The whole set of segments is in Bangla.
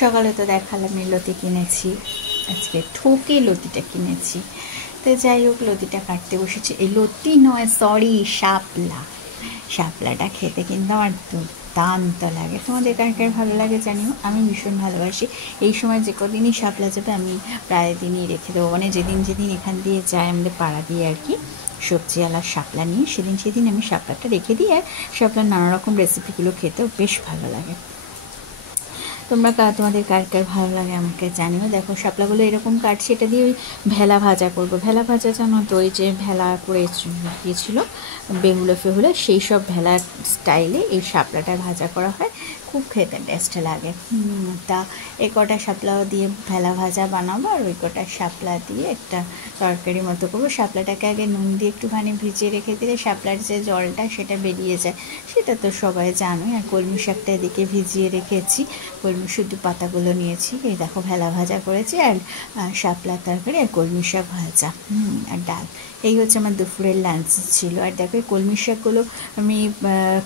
সকালে তো দেখালাম এই লতি কিনেছি, আজকে ঠকে লতিটা কিনেছি। তো যাই হোক, লতিটা কাটতে বসেছি। এই লতি নয়, সরি, শাপলা। শাপলাটা খেতে কিন্তু আমার দুর্দান্ত লাগে। তোমাদের কার কার ভালো লাগে জানিও, আমি ভীষণ ভালোবাসি। এই সময় যে কদিনই শাপলা যাবে আমি প্রায় দিনই রেখে দেবো, মানে যেদিন যেদিন এখান দিয়ে যায় আমাদের পাড়া দিয়ে আর কি সবজিওয়ালার শাপলা নিয়ে, সেদিন আমি শাপলাটা রেখে দিই। আর শাপলার নানা রকম রেসিপিগুলো খেতেও বেশ ভালো লাগে। তোমাদের কার কার ভালো লাগে আমাকে জানিও। দেখো শাপলাগুলো এরকম কাটছি, এটা দিয়ে ওই ভেলা ভাজা করবো। ভেলা ভাজা জানো তো, ওই যে ভেলা করে গিয়েছিলো বেহুলে ফেহুলে, সেই সব ভেলার স্টাইলে এই শাপলাটা ভাজা করা হয়, খুব খেতে টেস্ট লাগে। তা এই কটা শাপলাও দিয়ে ভেলা ভাজা বানাবো, আর ওই কটা শাপলা দিয়ে একটা তরকারি মতো করবো। শাপলাটাকে আগে নুন দিয়ে একটুখানি ভিজিয়ে রেখে দিলে শাপলার যে জলটা সেটা বেরিয়ে যায়, সেটা তো সবাই জানোই। আর কলমি শাকটা এদিকে ভিজিয়ে রেখেছি, কলমি শুদ্ধ পাতাগুলো নিয়েছি। এই দেখো ভেলা ভাজা করেছি, আর শাপলা তরকারি আর কলমি শাক ভাজা, আর ডাল। এই হচ্ছে আমার দুপুরের লাঞ্চ ছিল। আর দেখো এই কলমি শাকগুলো আমি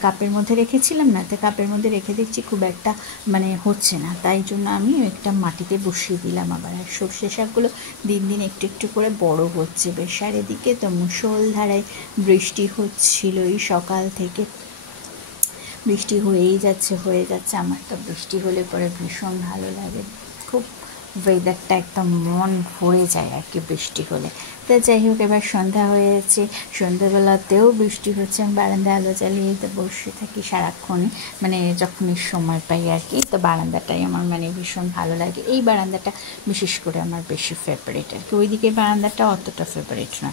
কাপের মধ্যে রেখেছিলাম না, তো কাপের মধ্যে রেখে দেখছি খুব একটা মানে হচ্ছে না, তাই জন্য আমি একটা মাটিতে বসিয়ে দিলাম আবার। আর সর্ষে শাকগুলো দিন দিন একটু একটু করে বড় হচ্ছে বেশ। আর এদিকে তো মুষলধারায় বৃষ্টি হচ্ছিল এই সকাল থেকে, বৃষ্টি হয়ে যাচ্ছে। আমার তো বৃষ্টি হলে পরে ভীষণ ভালো লাগে, খুব ওয়েদারটা একদম মন ভরে যায় আর কি বৃষ্টি হলে। তো যাই হোক, এবার সন্ধ্যা হয়েছে, সন্ধ্যাবেলাতেও বৃষ্টি হচ্ছে। আমি বারান্দায় আলো জ্বালিয়ে তো বসে থাকি সারাক্ষণ, মানে যখনই সময় পাই আর কি। তো বারান্দাটাই আমার মানে ভীষণ ভালো লাগে। এই বারান্দাটা বিশেষ করে আমার বেশি ফেভারিট আর কি, ওইদিকে বারান্দাটা অতটা ফেভারিট না,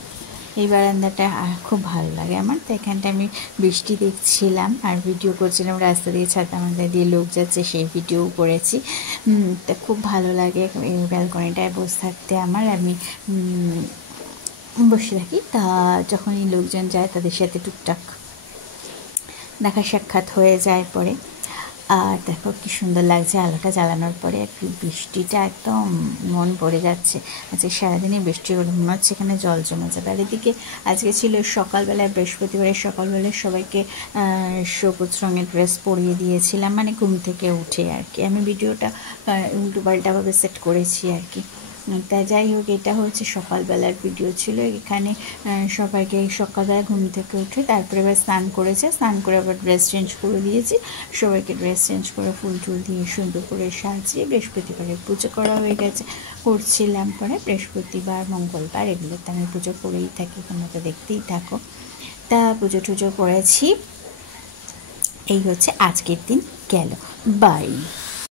এই বারান্দাটা খুব ভালো লাগে আমার। তো এখানটা আমি বৃষ্টি দেখছিলাম আর ভিডিও করছিলাম, রাস্তা দিয়ে ছাতা মাথা দিয়ে লোক যাচ্ছে সেই ভিডিও করেছি। তা খুব ভালো লাগে এই ব্যালকনিটায় বসে থাকতে আমার। আমি বসে থাকি, তা যখন এই লোকজন যায় তাদের সাথে টুকটাক দেখা সাক্ষাৎ হয়ে যায় পরে। আর দেখো কি সুন্দর লাগছে আলোটা জ্বালানোর পরে, আর বৃষ্টিটা একদম মন ভরে যাচ্ছে। আজকে সারাদিনই বৃষ্টি হলো, মনে হচ্ছে এখানে জল জমে যাবে। আর এদিকে আজকে ছিল সকালবেলায়, বৃহস্পতিবারের সকালবেলায় সবাইকে সবুজ রঙের ড্রেস পরিয়ে দিয়েছিলাম, মানে ঘুম থেকে উঠে আর কি। আমি ভিডিওটা উল্টো পাল্টাভাবে সেট করেছি আর কি। তা যাই হোক, এটা হচ্ছে সকালবেলার ভিডিও ছিল। এখানে সবাইকে সকালবেলা ঘুম থেকে উঠে তারপরে এবার স্নান করেছে, স্নান করে আবার ড্রেস চেঞ্জ করে দিয়েছি। সবাইকে ড্রেস চেঞ্জ করে ফুল টুল দিয়ে সুন্দর করে সাজিয়ে বৃহস্পতিবারের পুজো করা হয়ে গেছে, করছিলাম পরে। বৃহস্পতিবার মঙ্গলবার এগুলোতে আমি পুজো করেই থাকি, তোমরা তো দেখতেই থাকো। তা পুজো টুজো করেছি। এই হচ্ছে আজকের দিন গেল, বাই।